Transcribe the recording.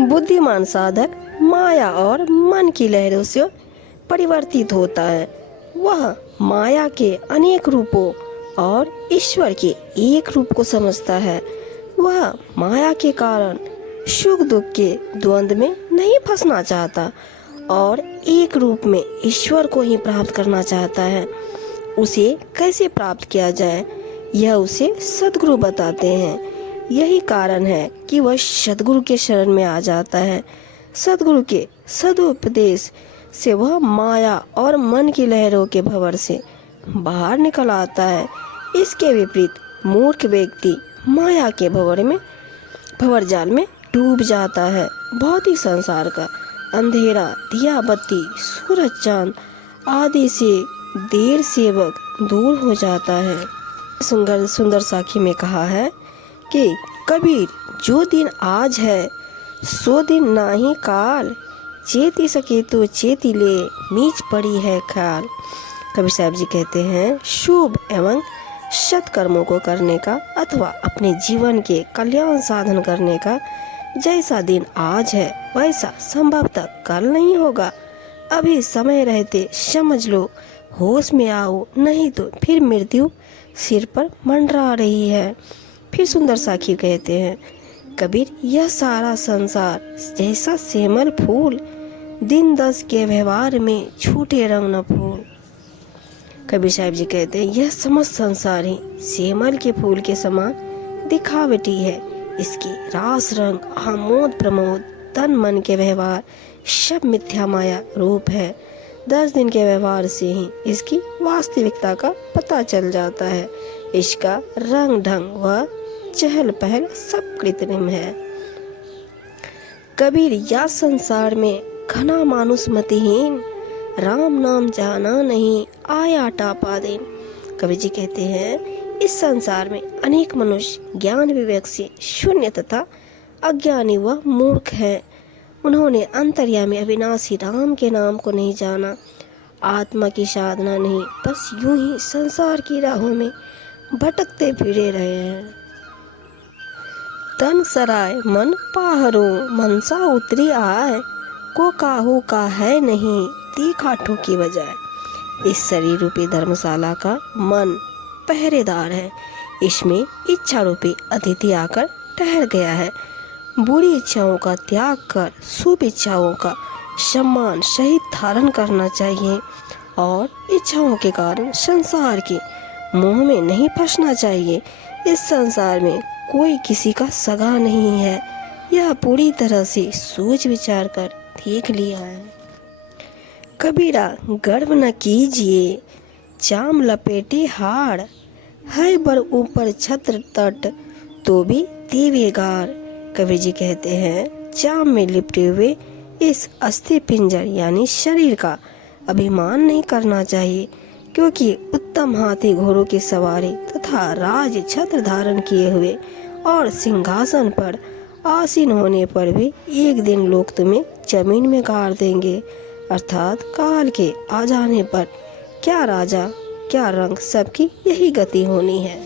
बुद्धिमान साधक माया और मन की लहरों से परिवर्तित होता है। वह माया के अनेक रूपों और ईश्वर के एक रूप को समझता है। वह माया के कारण सुख दुख के द्वंद्व में नहीं फंसना चाहता और एक रूप में ईश्वर को ही प्राप्त करना चाहता है। उसे कैसे प्राप्त किया जाए यह उसे सद्गुरु बताते हैं। यही कारण है कि वह सद्गुरु के शरण में आ जाता है। सद्गुरु के सदुपदेश से वह माया और मन की लहरों के भंवर से बाहर निकल आता है। इसके विपरीत मूर्ख व्यक्ति माया के भंवर जाल में डूब जाता है। भौतिक संसार का अंधेरा, दिया बत्ती, सूरज चांद आदि से देर सेवक दूर हो जाता है। सुंदर साखी में कहा है कि कबीर, जो दिन आज है सो दिन नाही काल, चेती सके तो चेती ले, नीच पड़ी है ख्याल। कबीर साहब जी कहते हैं, शुभ एवं सत्कर्मों को करने का अथवा अपने जीवन के कल्याण साधन करने का जैसा दिन आज है वैसा संभवतः कल नहीं होगा। अभी समय रहते समझ लो, होश में आओ, नहीं तो फिर मृत्यु सिर पर मंडरा रही है। फिर सुंदर साखी कहते हैं, कबीर, यह सारा संसार जैसा सेमल फूल, दिन 10 के व्यवहार में छूटे रंग न फूल। कबीर साहब जी कहते हैं, यह समस्त संसार ही सेमल के फूल के समान दिखावटी है। इसकी रास रंग, आमोद प्रमोद, तन मन के व्यवहार सब मिथ्या माया रूप है। 10 दिन के व्यवहार से ही इसकी वास्तविकता का पता चल जाता है। इसका रंग ढंग व चहल पहल सब कृत्रिम है। कबीर, या संसार में घना मानुष मतिहीन, राम नाम जाना नहीं आया टापा दिन। कबीर जी कहते हैं, इस संसार में अनेक मनुष्य ज्ञान विवेक से शून्य तथा अज्ञानी व मूर्ख हैं। उन्होंने अंतर्यामी अविनाशी राम के नाम को नहीं जाना, आत्मा की साधना नहीं, बस यूं ही संसार की राहों में भटकते फिरे रहे हैं। तन सराय मन पाहरो, मनसा उतरी आए, को काहू का है नहीं, तीखा ठोकी बजाए। इस शरीर रूपी धर्मशाला का मन पहरेदार है। इसमें इच्छा रूपी अतिथि आकर ठहर गया है। बुरी इच्छाओं का त्याग कर शुभ इच्छाओं का सम्मान सहित धारण करना चाहिए और इच्छाओं के कारण संसार के मोह में नहीं फंसना चाहिए। इस संसार में कोई किसी का सगा नहीं है, यह पूरी तरह से सोच विचार कर देख लिया है। कबीरा, गर्व न कीजिए, चाम लपेटे हाड़, है बर ऊपर छत्र तट, तो भी देवेगार। कबीर जी कहते हैं, चाम में लिपटे हुए इस अस्थि पिंजर यानी शरीर का अभिमान नहीं करना चाहिए, क्योंकि उत्तम हाथी घोड़ों की सवारी तथा राज छत्र धारण किए हुए और सिंहासन पर आसीन होने पर भी एक दिन लोग तुम्हें जमीन में गाड़ देंगे। अर्थात काल के आ जाने पर क्या राजा क्या रंग, सबकी यही गति होनी है।